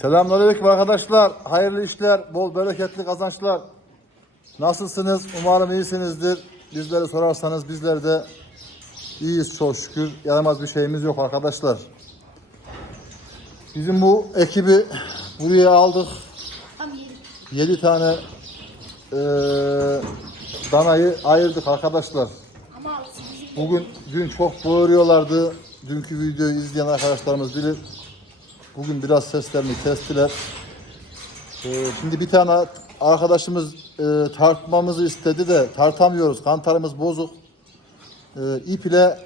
Selamünaleyküm arkadaşlar. Hayırlı işler, bol bereketli kazançlar. Nasılsınız? Umarım iyisinizdir. Bizleri sorarsanız bizler de iyiyiz çok şükür. Yaramaz bir şeyimiz yok arkadaşlar. Bizim bu ekibi buraya aldık. Tam yedi. 7 tane eee, danayı ayırdık arkadaşlar. Bugün dün çok bağırıyorlardı. Dünkü videoyu izleyen arkadaşlarımız bilir. Bugün biraz seslerini kestiler. Ee, şimdi bir tane arkadaşımız e, tartmamızı istedi de tartamıyoruz. Kantarımız bozuk. Ee, ip ile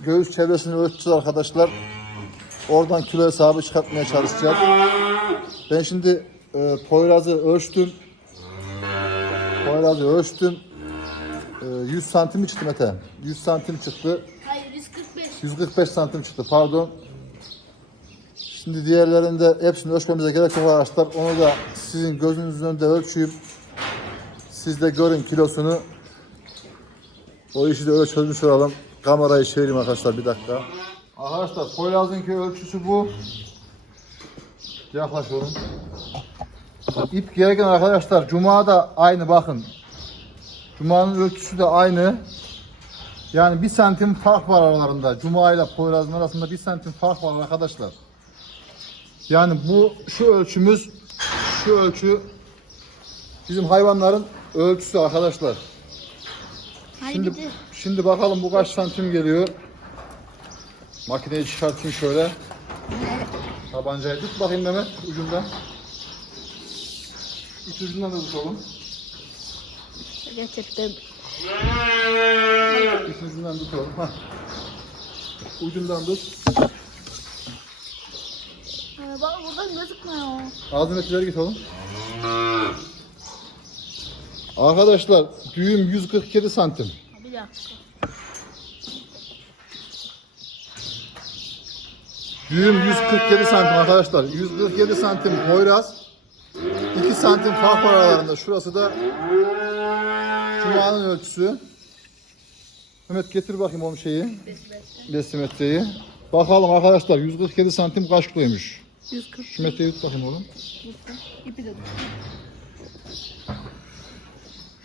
göğüs çevresini ölçeceğiz arkadaşlar. Oradan kilo hesabı çıkartmaya çalışacağız. Ben şimdi e, Poyraz'ı ölçtüm. Poyraz'ı ölçtüm. Ee, 100 santim çıktı Mete. 100 santim çıktı. hayır 145. 145 santim çıktı pardon. Şimdi diğerlerini de hepsini ölçmemize gerek yok arkadaşlar. Onu da sizin gözünüzün önünde ölçeyim. Siz de görün kilosunu. O işi de öyle çözmüş olalım. Kamerayı çevireyim arkadaşlar bir dakika. Arkadaşlar Poyraz'ınki ölçüsü bu. Yaklaş oğlum. İp gereken arkadaşlar Cuma da aynı bakın. Cuma'nın ölçüsü de aynı. Yani bir santim fark var aralarında. Cuma ile Poyraz'ın arasında bir santim fark var arkadaşlar. Yani bu şu ölçümüz, şu ölçü bizim hayvanların ölçüsü arkadaşlar. Şimdi şimdi bakalım bu kaç santim geliyor. Makineyi çıkartayım şöyle. Tabancayı tut bakayım Mehmet ucundan. İç ucundan da tut oğlum. Getirdim. İç ucundan tut oğlum. Hah. Ucundan tut. Bak buradan gözükmüyor. Ağzını etileri git oğlum. Arkadaşlar düğüm 147 santim. Bir dakika. Düğüm 147 santim arkadaşlar. 147 santim Poyraz. 2 santim fark var aralarında. Şurası da Cuma'nın ölçüsü. Mehmet getir bakayım o şeyi. Desimetreyi. Bakalım arkadaşlar 147 santim kaç kiloymuş. 140. Şu metreyi tut bakayım oğlum. İpi de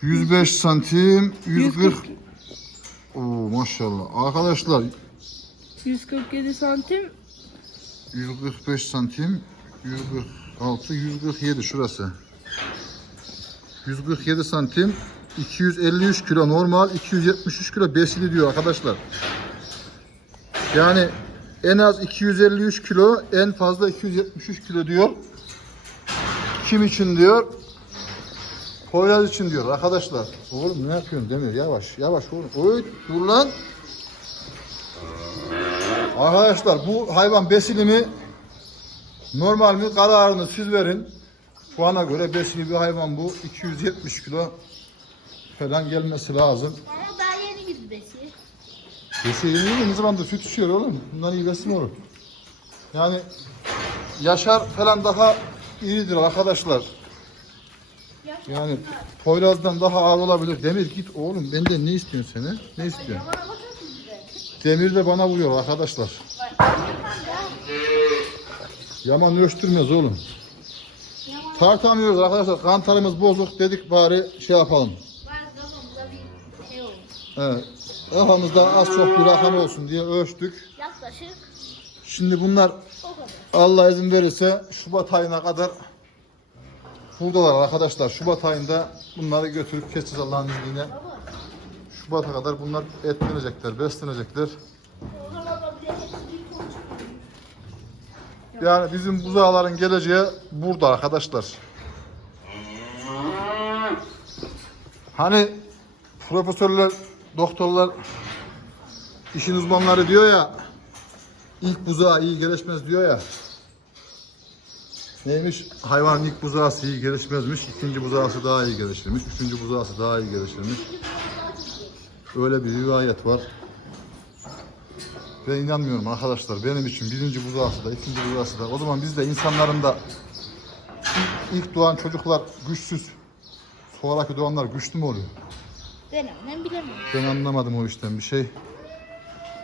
105 santim, 140. Oo maşallah. Arkadaşlar 147 santim 145 santim, 146, 147 şurası. 147 santim, 253 kilo normal, 273 kilo besili diyor arkadaşlar. Yani en az 253 kilo, en fazla 273 kilo diyor. Kim için diyor? Poyraz için diyor arkadaşlar. Oğlum ne yapıyorsun Demir? Yavaş, yavaş oğlum. Oy, dur lan. Arkadaşlar bu hayvan besili mi? Normal mi? Kararını siz verin. Puana göre besili bir hayvan bu. 270 kilo falan gelmesi lazım. Ama daha yeni girdi besi. Yeni değil mi? Ne zamandır süt içiyor oğlum? Bundan iyi besin olur. Yani Yaşar falan daha iyidir arkadaşlar. Yani Poyraz'dan daha ağır olabilir. Demir git oğlum benden ne istiyorsun seni? Ne istiyorsun? Demir de bana vuruyor arkadaşlar. Yaman ölçtürmez oğlum. Tartamıyoruz arkadaşlar. Kantarımız bozuk dedik bari şey yapalım. Bir şey. Evet. Kafamızda az çok bir rakam olsun diye ölçtük. Yaklaşık Şimdi bunlar. Allah izin verirse Şubat ayına kadar buradalar arkadaşlar. Şubat ayında bunları götürüp keseceğiz Allah'ın izniyle. Şubat'a kadar bunlar etlenecekler, beslenecekler. Yani bizim buzağların geleceği burada arkadaşlar. Hani profesörler, doktorlar, işin uzmanları diyor ya ilk buzağı iyi gelişmez diyor ya. Neymiş? Hayvanın ilk buzağısı iyi gelişmezmiş, ikinci buzağısı daha iyi gelişirmiş, üçüncü buzağısı daha iyi gelişirmiş. Öyle bir rivayet var. Ben inanmıyorum arkadaşlar. Benim için birinci buzağısı da, ikinci buzağısı da. O zaman biz de insanların da ilk, ilk doğan çocuklar güçsüz. Sonraki doğanlar güçlü mü oluyor? Ben annem bilemem. Ben anlamadım o işten bir şey.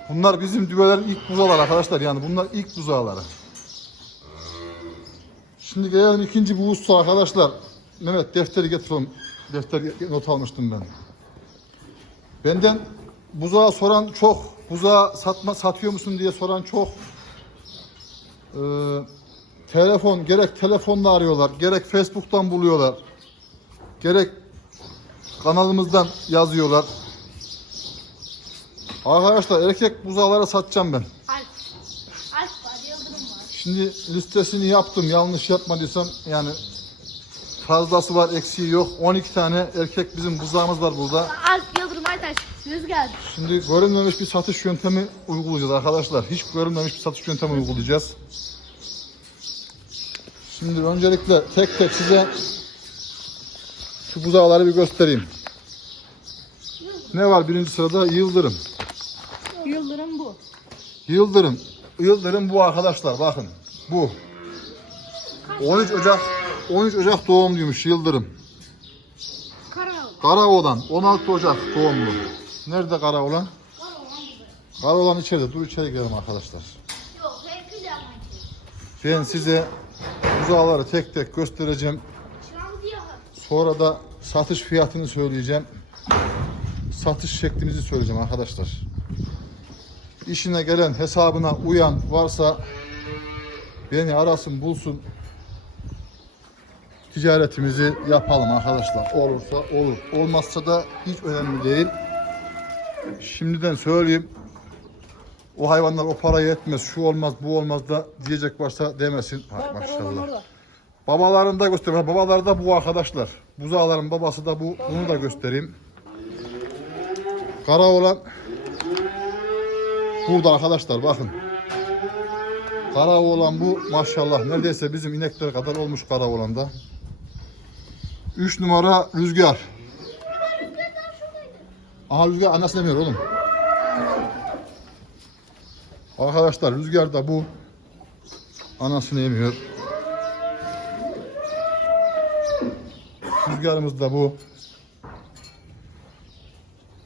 Bunlar bizim düvelerin ilk buzağları arkadaşlar. Yani bunlar ilk buzağları. Şimdi gelelim ikinci bu usta arkadaşlar. Mehmet defteri getir oğlum. Defter not almıştım ben. Benden buzağı soran çok. Buzağı satma, satıyor musun diye soran çok. Ee, telefon gerek telefonla arıyorlar, gerek Facebook'tan buluyorlar. Gerek kanalımızdan yazıyorlar. Arkadaşlar erkek buzağları satacağım ben. Alp. Alp var, Yıldırım var. Şimdi listesini yaptım. Yanlış yapmadıysam yani fazlası var, eksiği yok. 12 tane erkek bizim buzağımız var burada. Alp, Yıldırım, Aytaş. Rüzgar. Şimdi görünmemiş bir satış yöntemi uygulayacağız arkadaşlar. Hiç görünmemiş bir satış yöntemi uygulayacağız. Şimdi öncelikle tek tek size şu buzağları bir göstereyim. Ne var birinci sırada? Yıldırım. Yıldırım bu. Yıldırım. Yıldırım bu arkadaşlar bakın. Bu. 13 Ocak 13 Ocak doğumluymuş Yıldırım. Karaoğlan. Karaoğlan 16 Ocak doğumlu. Nerede Karaoğlan? Karaoğlan içeride. Dur içeri girelim arkadaşlar. Yok, hep yapmayın. Ben size buzağları tek tek göstereceğim. Sonra da satış fiyatını söyleyeceğim. Satış şeklimizi söyleyeceğim arkadaşlar. İşine gelen, hesabına uyan varsa beni arasın, bulsun. Ticaretimizi yapalım arkadaşlar. Olursa olur. Olmazsa da hiç önemli değil. Şimdiden söyleyeyim. O hayvanlar o parayı etmez, şu olmaz, bu olmaz da diyecek varsa demesin. Ha, maşallah. Babalarını da göstereyim. Babaları da bu arkadaşlar. Buzağların babası da bu. Bunu da göstereyim. Kara olan burada arkadaşlar bakın. Kara olan bu maşallah neredeyse bizim inekler kadar olmuş kara olan da. 3 numara rüzgar. Aha rüzgar anasını demiyor oğlum. Arkadaşlar rüzgar da bu. Anasını yemiyor. Rüzgarımız da bu.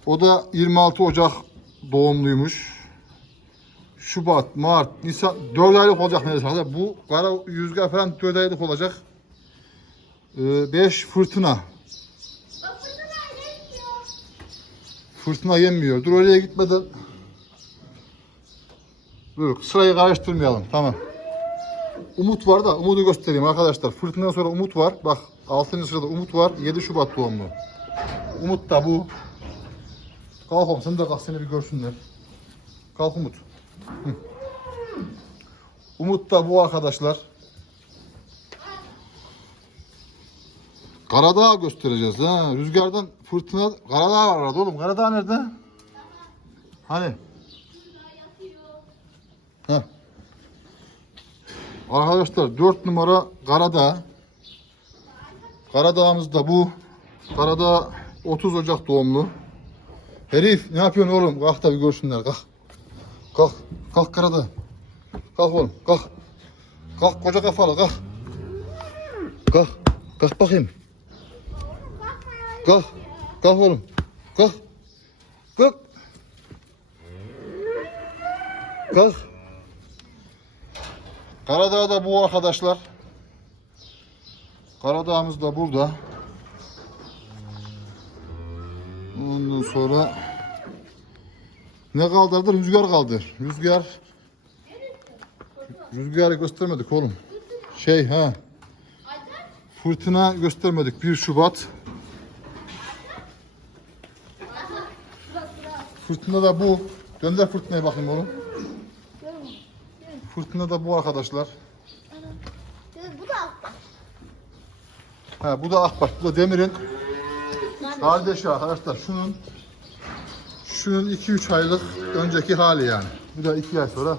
O da 26 Ocak doğumluymuş. Şubat, Mart, Nisan 4 aylık olacak neredeyse. Bu kara rüzgar falan 4 aylık olacak. 5 fırtına. Fırtına yenmiyor. Dur oraya gitmeden. Dur sırayı karıştırmayalım. Tamam. Umut var da Umut'u göstereyim arkadaşlar. Fırtınadan sonra Umut var. Bak 6. sırada Umut var. 7 Şubat doğumlu. Umut da bu. Kalk oğlum sen de kalk seni bir görsünler. Kalk Umut. Umut da bu arkadaşlar. Karadağ göstereceğiz ha. Rüzgardan fırtına Karadağ var orada oğlum. Karadağ nerede? Hani? Heh. Arkadaşlar 4 numara Karadağ. Karadağ'ımız da bu. Karadağ 30 Ocak doğumlu. Herif ne yapıyorsun oğlum? Kalk da bir görsünler kalk. Kalk. Kalk Karadağ. Kalk oğlum kalk. Kalk koca kafalı kalk. Kalk. Kalk bakayım. Kalk. Kalk oğlum. Kalk. Kalk. Kalk. Karadağ da bu arkadaşlar. Karadağ'ımız da burada. Ondan sonra ne kaldı orada? Rüzgar kaldı. Rüzgar Rüzgarı göstermedik oğlum. Şey ha. Fırtına göstermedik. 1 Şubat. Fırtına da bu. Gönder fırtınaya bakayım oğlum. Fırtına da bu arkadaşlar. Bu da altta. Ha, bu da Akbaş. Bu da Demir'in kardeşi arkadaşlar. Şunun şunun 2-3 aylık önceki hali yani. Bu da 2 ay sonra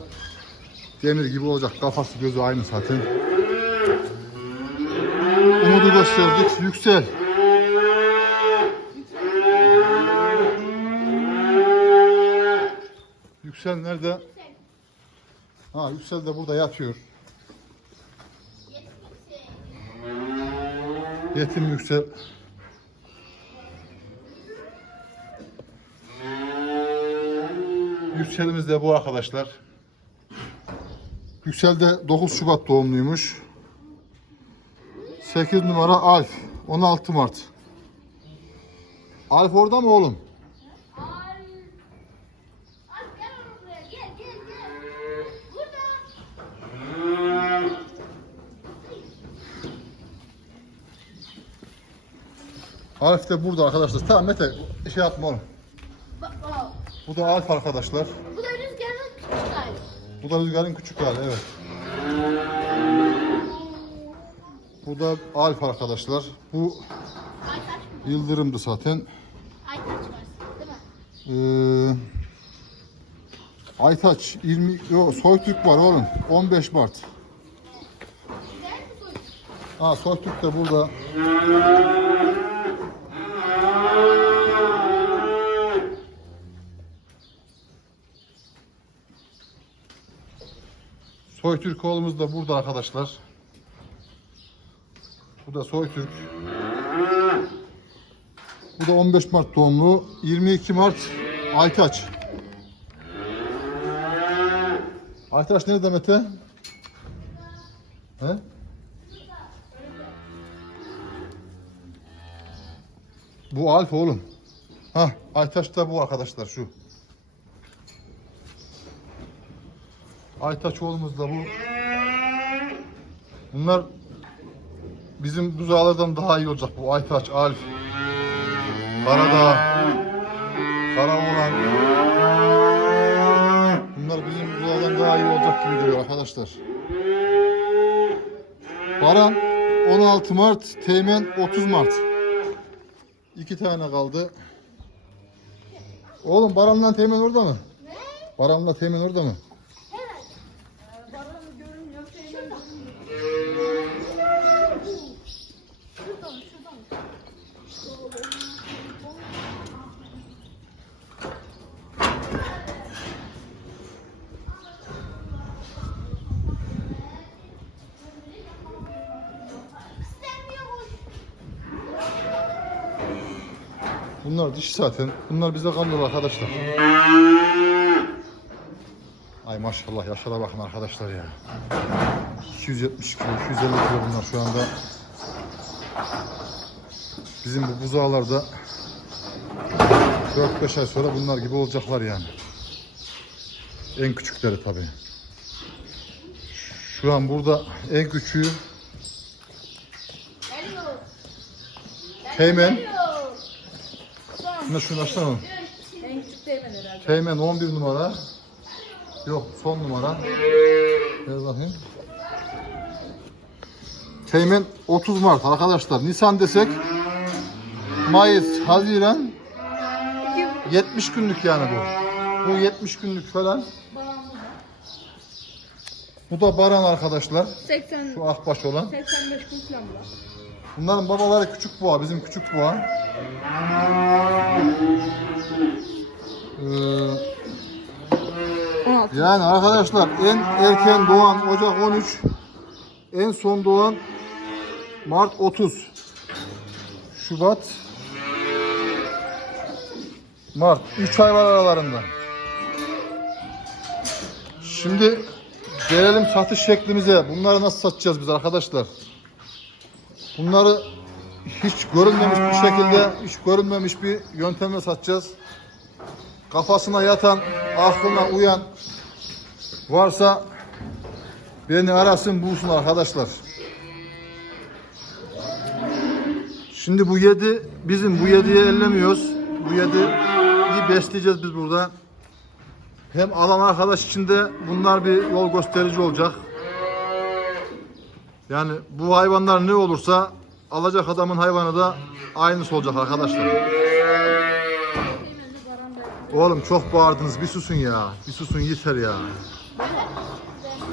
Demir gibi olacak. Kafası gözü aynı zaten. Umut'u gösterdik. Yüksel. Yüksel nerede? Ha Yüksel de burada yatıyor. Yetim Yüksel. Yükselimiz de bu arkadaşlar. Yüksel de 9 Şubat doğumluymuş. 8 numara Alf. 16 Mart. Alf orada mı oğlum? Al. Al gel oğlum buraya. Gel gel gel. Burada. Alf de burada arkadaşlar. Tamam Mete şey yapma oğlum. Bu da Alf arkadaşlar. Bu da rüzgarın küçük hali. Bu da rüzgarın küçük hali evet. Bu da Alf arkadaşlar. Bu? Yıldırım'dı zaten. Aytaç var. Değil mi? Ee, Aytaç 20 yo Soytürk var oğlum. 15 Mart. Güzel mi? Ha Soytürk de burada. Soytürk oğlumuz da burada arkadaşlar. Bu da Soytürk. Bu da 15 Mart doğumlu. 22 Mart Aytaç. Aytaç nerede Mete? He? Bu Alfa oğlum. Ha, Aytaç da bu arkadaşlar şu. Aytaç oğlumuz da bu. Bunlar bizim buzağlardan daha iyi olacak bu Aytaç, Alf. Karadağ, Karaoğlan. Bunlar bizim buzağlardan daha iyi olacak gibi duruyor arkadaşlar. Baran 16 Mart, Teğmen 30 Mart. İki tane kaldı. Oğlum Baran'la Teğmen orada mı? Ne? Baran'la Teğmen orada mı? Dişi zaten. Bunlar bize kalıyor arkadaşlar. Ay maşallah yaşlara bakın arkadaşlar ya. 270 kilo, 250 kilo bunlar şu anda. Bizim bu buzağlarda 4-5 ay sonra bunlar gibi olacaklar yani. En küçükleri tabii. Şu an burada en küçüğü Geliyor. Teğmen. Şuna şunu açsana. En küçük değmen herhalde. Teğmen 11 numara. Yok son numara. Ver bakayım. Teğmen 30 Mart arkadaşlar. Nisan desek Mayıs, Haziran 70 günlük yani bu. Bu 70 günlük falan. Bu da Baran arkadaşlar. 80 Şu akbaş olan. 85 gün falan var. Bunların babaları küçük boğa. Bizim küçük boğa. Ee, 16. Yani arkadaşlar en erken doğan Ocak 13, en son doğan Mart 30, Şubat, Mart 3 ay var aralarında. Şimdi gelelim satış şeklimize. Bunları nasıl satacağız biz arkadaşlar? Bunları hiç görünmemiş bir şekilde, hiç görünmemiş bir yöntemle satacağız. Kafasına yatan, aklına uyan varsa beni arasın bulsun arkadaşlar. Şimdi bu yedi bizim bu yediye ellemiyoruz. Bu yediyi besleyeceğiz biz burada. Hem alan arkadaş için de bunlar bir yol gösterici olacak. Yani bu hayvanlar ne olursa alacak adamın hayvanı da aynısı olacak arkadaşlar. Oğlum çok bağırdınız bir susun ya. Bir susun yeter ya.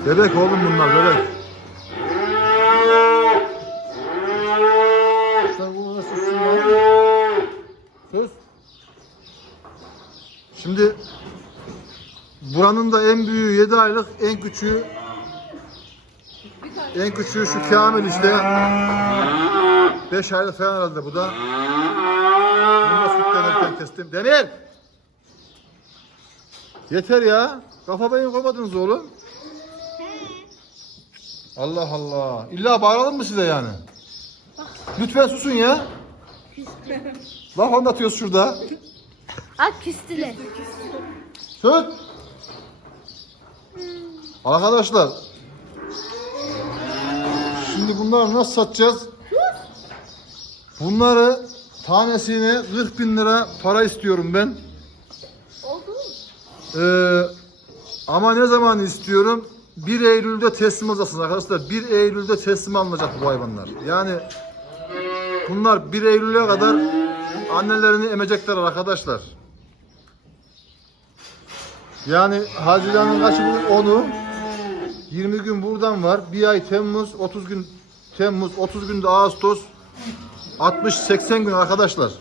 Bebek oğlum bunlar bebek. Şimdi buranın da en büyüğü 7 aylık, en küçüğü en küçüğü şu Kamil işte. 5 aylık falan herhalde bu da. Bunu da sütten erken kestim. Demir! Yeter ya. Kafa beyin koymadınız oğlum. Allah Allah. İlla bağıralım mı size yani? Lütfen susun ya. Laf anlatıyoruz şurada. Ak küstüler. Söz. Arkadaşlar. Şimdi bunları nasıl satacağız? Bunları tanesine 40 bin lira para istiyorum ben. Oldu mu? Ee, ama ne zaman istiyorum? 1 Eylül'de teslim olacaksınız arkadaşlar. 1 Eylül'de teslim alınacak bu hayvanlar. Yani bunlar 1 Eylül'e kadar annelerini emecekler arkadaşlar. Yani Haziran'ın kaçı bu? 10'u. 20 gün buradan var. Bir ay Temmuz, 30 gün Temmuz, 30 günde Ağustos. 60-80 gün arkadaşlar.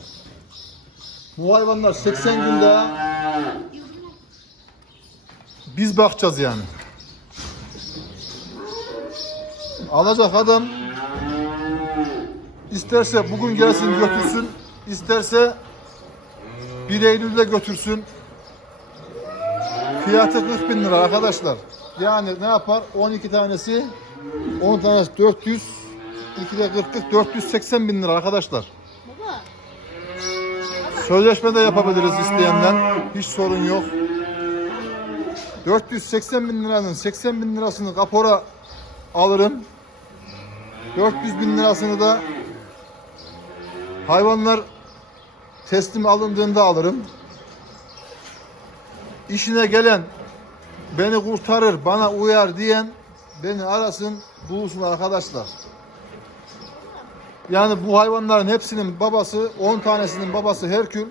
Bu hayvanlar 80 gün daha biz bakacağız yani. Alacak adam isterse bugün gelsin götürsün, isterse 1 Eylül'de götürsün. Fiyatı 40 bin lira arkadaşlar. Yani ne yapar? 12 tanesi 10 tanesi 400 2 de 40 40 480 bin lira arkadaşlar. Baba. Sözleşme de yapabiliriz isteyenden. Hiç sorun yok. 480 bin liranın 80 bin lirasını kapora alırım. 400 bin lirasını da hayvanlar teslim alındığında alırım. İşine gelen beni kurtarır, bana uyar diyen beni arasın, bulsun arkadaşlar. Yani bu hayvanların hepsinin babası, 10 tanesinin babası Herkül.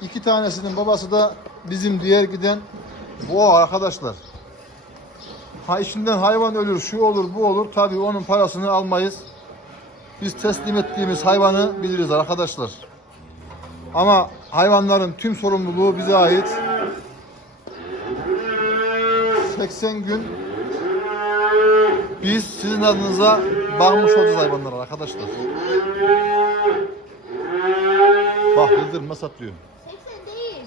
2 tanesinin babası da bizim diğer giden boğa arkadaşlar. Ha içinden hayvan ölür, şu olur, bu olur. Tabii onun parasını almayız. Biz teslim ettiğimiz hayvanı biliriz arkadaşlar. Ama hayvanların tüm sorumluluğu bize ait. 80 gün biz sizin adınıza bakmış olacağız hayvanlara arkadaşlar. Bak Yıldırım nasıl atlıyor. 80 değil.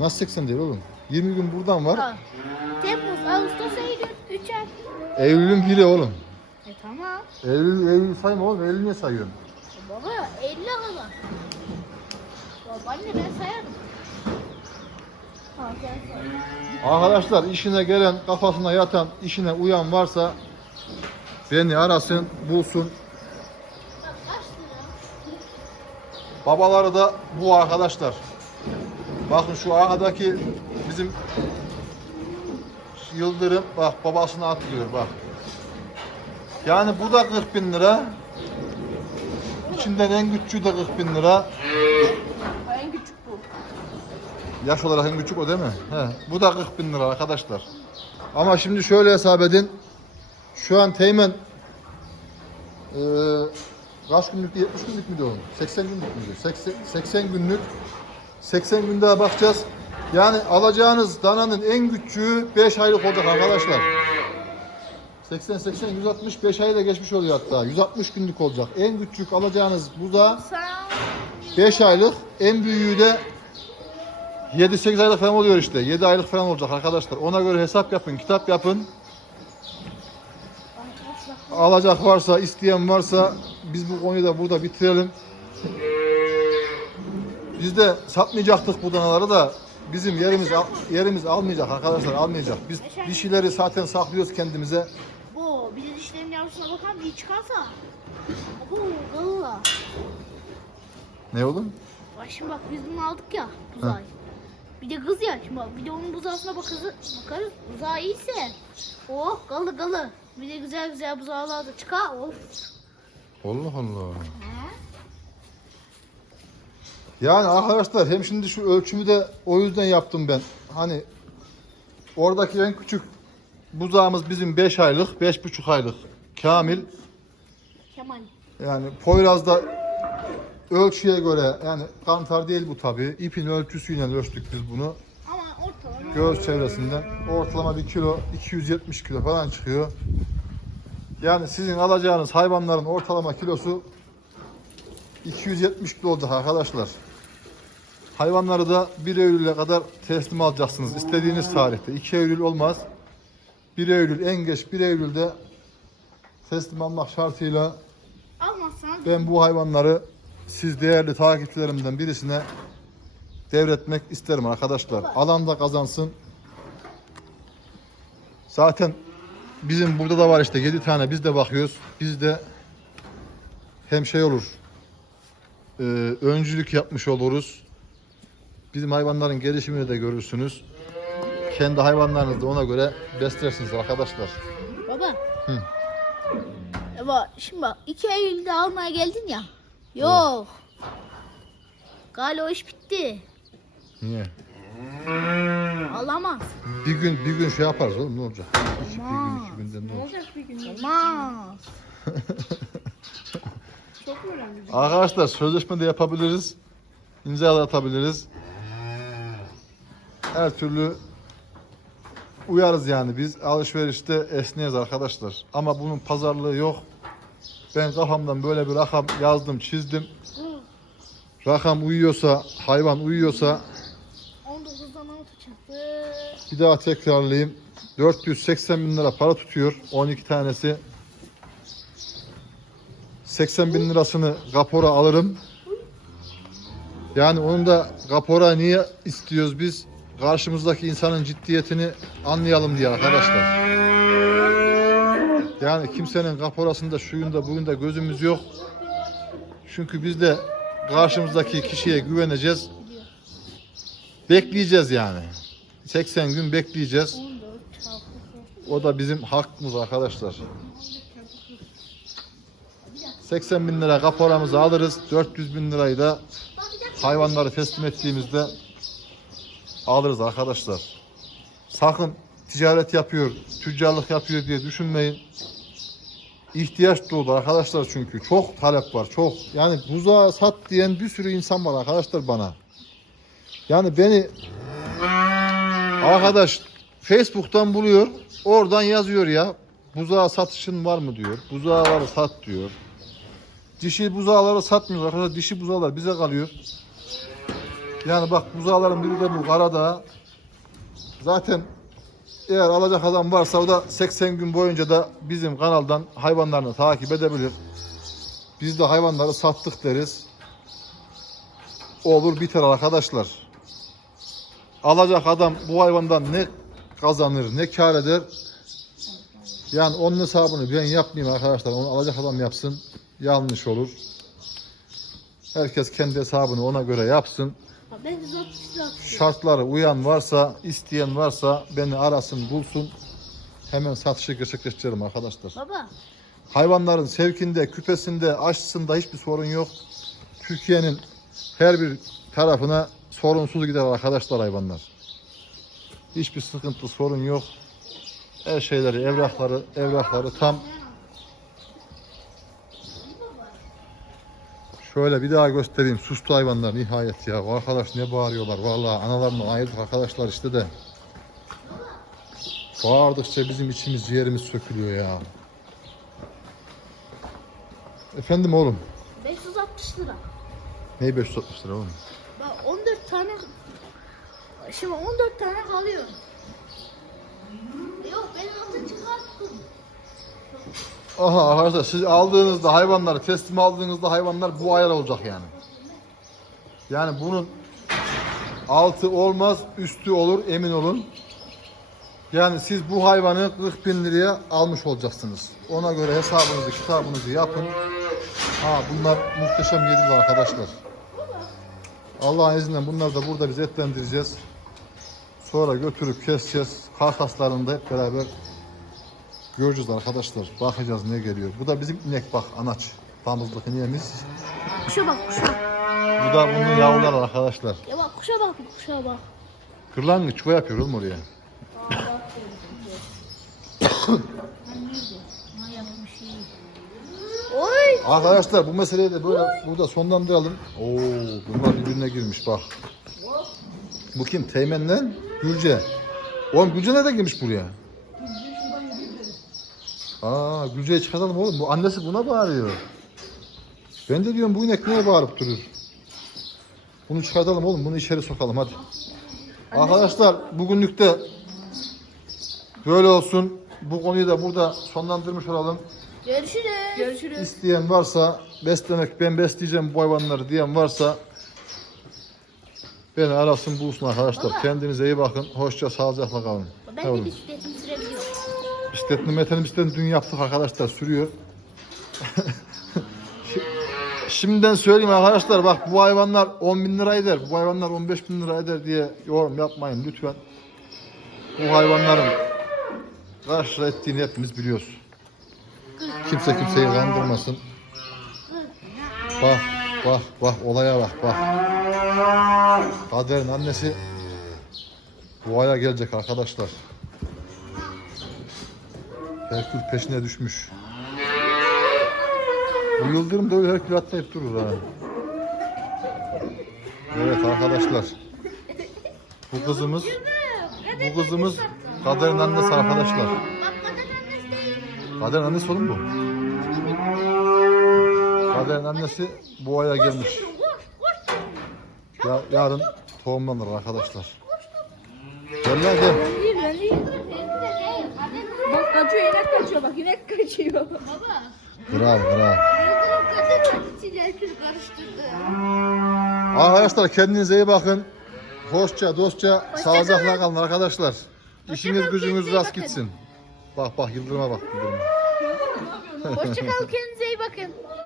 Nasıl 80 değil oğlum? 20 gün buradan var. Ha. Temmuz, Ağustos, Eylül. 3 ay. Eylül'ün biri oğlum. E tamam. Eylül, Eylül sayma oğlum. Eylül niye sayıyorsun? Baba Eylül'e kadar. Babaanne ben sayarım. Arkadaşlar işine gelen, kafasına yatan, işine uyan varsa beni arasın, bulsun. Babaları da bu arkadaşlar. Bakın şu arkadaki bizim Yıldırım bak babasına atlıyor bak. Yani bu da 40 bin lira. İçinden en küçüğü de 40 bin lira. Yaş olarak en küçük o değil mi? He. Bu da 40 bin lira arkadaşlar. Ama şimdi şöyle hesap edin. Şu an Teğmen eee kaç günlük 70 günlük mü diyorum? 80 günlük mü 80, 80 günlük 80 gün daha bakacağız. Yani alacağınız dananın en küçüğü 5 aylık olacak arkadaşlar. 80 80 160 5 ayı da geçmiş oluyor hatta. 160 günlük olacak. En küçük alacağınız bu da Sen 5 aylık, en büyüğü de 7-8 aylık falan oluyor işte. 7 aylık falan olacak arkadaşlar. Ona göre hesap yapın, kitap yapın. Alacak varsa, isteyen varsa biz bu konuyu da burada bitirelim. Biz de satmayacaktık bu danaları da bizim yerimiz al- yerimiz almayacak arkadaşlar almayacak. Biz dişileri zaten saklıyoruz kendimize. bu de dişlerin yavrusuna bakalım iyi çıkarsa. Bu valla. Ne oğlum? Bak şimdi bak biz bunu aldık ya buzağı. Bir de kız ya şimdi bir de onun buzağısına bakarız, bakarız. Buzağı iyiyse. Oh galı galı. Bir de güzel güzel buzağlar da çıkar. Of. Allah Allah. He? Yani arkadaşlar hem şimdi şu ölçümü de o yüzden yaptım ben. Hani oradaki en küçük buzağımız bizim 5 aylık, 5,5 aylık. Kamil. Kemal. Yani Poyraz'da ölçüye göre yani kantar değil bu tabi. İpin ölçüsüyle ölçtük biz bunu. Ama ortalama. Göğüs çevresinden ortalama 1 kilo 270 kilo falan çıkıyor. Yani sizin alacağınız hayvanların ortalama kilosu 270 kilo olacak arkadaşlar. Hayvanları da 1 Eylül'e kadar teslim alacaksınız. istediğiniz tarihte. 2 Eylül olmaz. 1 Eylül en geç 1 Eylül'de teslim almak şartıyla Almazsan Ben bu hayvanları siz değerli takipçilerimden birisine devretmek isterim arkadaşlar. Alanda kazansın. Zaten bizim burada da var işte 7 tane biz de bakıyoruz. Biz de hem şey olur. e, öncülük yapmış oluruz. Bizim hayvanların gelişimini de görürsünüz. Kendi hayvanlarınızı da ona göre beslersiniz arkadaşlar. Baba. Hı. Baba şimdi bak 2 Eylül'de almaya geldin ya. Yok. Galiba o iş bitti. Niye? Alamaz. Bir gün bir gün şey yaparız oğlum ne olacak? Bir gün iki günden ne olacak? Olacak bir gün. Olmaz. Çok mu önemli? Arkadaşlar sözleşme de yapabiliriz. İmza da atabiliriz. Her türlü uyarız yani biz alışverişte esneyiz arkadaşlar. Ama bunun pazarlığı yok. Ben kafamdan böyle bir rakam yazdım, çizdim. Rakam uyuyorsa, hayvan uyuyorsa 19'dan 6 çıktı. bir daha tekrarlayayım. 480 bin lira para tutuyor 12 tanesi. 80 bin lirasını kapora alırım. Yani onun da kapora niye istiyoruz biz? Karşımızdaki insanın ciddiyetini anlayalım diye arkadaşlar. Yani kimsenin kaporasında şuyunda buyunda gözümüz yok. Çünkü biz de karşımızdaki kişiye güveneceğiz. Bekleyeceğiz yani. 80 gün bekleyeceğiz. 14 çarpı O da bizim hakkımız arkadaşlar. 80 bin lira kaporamızı alırız. 400 bin lirayı da hayvanları teslim ettiğimizde alırız arkadaşlar. Sakın ticaret yapıyor, tüccarlık yapıyor diye düşünmeyin. İhtiyaç doğdu arkadaşlar çünkü. Çok talep var, çok. Yani buzağı sat diyen bir sürü insan var arkadaşlar bana. Yani beni arkadaş Facebook'tan buluyor. Oradan yazıyor ya. Buzağı satışın var mı diyor. Buzağları sat diyor. Dişi buzağları satmıyoruz arkadaşlar. Dişi buzağlar bize kalıyor. Yani bak buzağların biri de bu Karadağ. Zaten eğer alacak adam varsa o da 80 gün boyunca da bizim kanaldan hayvanlarını takip edebilir. Biz de hayvanları sattık deriz. Olur biter arkadaşlar. Alacak adam bu hayvandan ne kazanır ne kar eder. Yani onun hesabını ben yapmayayım arkadaşlar. Onu alacak adam yapsın. Yanlış olur. Herkes kendi hesabını ona göre yapsın. Ben 160 lira Şartları uyan varsa, isteyen varsa beni arasın, bulsun. Hemen satışı gerçekleştirelim arkadaşlar. Baba. Hayvanların sevkinde, küpesinde, aşısında hiçbir sorun yok. Türkiye'nin her bir tarafına sorunsuz gider arkadaşlar hayvanlar. Hiçbir sıkıntı, sorun yok. Her şeyleri, evrakları, evrakları tam. Şöyle bir daha göstereyim. Sustu hayvanlar nihayet ya. Arkadaş ne bağırıyorlar. Vallahi analarından ayırdık arkadaşlar işte de. Bağırdıkça bizim içimiz ciğerimiz sökülüyor ya. Efendim oğlum. 560 lira. Neyi 560 lira oğlum? Bak 14 tane Şimdi 14 tane kalıyor. Yok ben altı çıkarttım. Aha arkadaşlar siz aldığınızda hayvanları teslim aldığınızda hayvanlar bu ayar olacak yani. Yani bunun altı olmaz üstü olur emin olun. Yani siz bu hayvanı 40 bin liraya almış olacaksınız. Ona göre hesabınızı kitabınızı yapın. Ha bunlar muhteşem yediler arkadaşlar. Allah'ın izniyle bunları da burada biz etlendireceğiz. Sonra götürüp keseceğiz. Karkaslarını hep beraber göreceğiz arkadaşlar. Bakacağız ne geliyor. Bu da bizim inek bak anaç. Damızlık ineğimiz. Kuşa bak kuşa. Bu da bunun yavruları arkadaşlar. Ya bak kuşa bak kuşa bak. Kırlangıç çuva yapıyor oğlum oraya. Oy. Arkadaşlar bu meseleyi de böyle burada sonlandıralım. Oo bunlar birbirine girmiş bak. Bu kim? Teğmenle Gülce. Oğlum Gülce nereden girmiş buraya? Aa Gülce'yi çıkartalım oğlum. Bu annesi buna bağırıyor. Ben de diyorum bu inek niye bağırıp durur? Bunu çıkartalım oğlum. Bunu içeri sokalım hadi. Arkadaşlar bugünlük de böyle olsun. Bu konuyu da burada sonlandırmış olalım. Görüşürüz. Görüşürüz. İsteyen varsa beslemek ben besleyeceğim bu hayvanları diyen varsa beni arasın bulsun arkadaşlar. Baba. Kendinize iyi bakın. Hoşça sağlıcakla kalın. Ben Yavrum. de bisikletimi. Bisikletini Mete'nin bisikletini dün yaptık arkadaşlar sürüyor. Şimdiden söyleyeyim arkadaşlar bak bu hayvanlar 10 bin lira eder, bu hayvanlar 15 bin lira eder diye yorum yapmayın lütfen. Bu hayvanların lira ettiğini hepimiz biliyoruz. Kimse kimseyi kandırmasın. Bak bak bak olaya bak bak. Kader'in annesi boğaya gelecek arkadaşlar. Herkül peşine düşmüş. Bu Yıldırım da öyle Herkül atlayıp durur ha. Evet arkadaşlar. Bu kızımız bu kızımız Kader'in annesi arkadaşlar. Kader'in annesi oğlum bu. Kader'in annesi boğaya gelmiş. Koş koş. Ya, yarın tohumlanır arkadaşlar. Gel gel. Değil ben değil. Bak kaçıyor inek kaçıyor bak inek kaçıyor. Baba. Herkes karıştırdı. Arkadaşlar kendinize iyi bakın. Hoşça dostça sağlıcakla kalın arkadaşlar. İşiniz gücünüz rast bakın. gitsin. Bak bak yıldırıma bak yıldırıma. Hoşçakalın kendinize iyi bakın.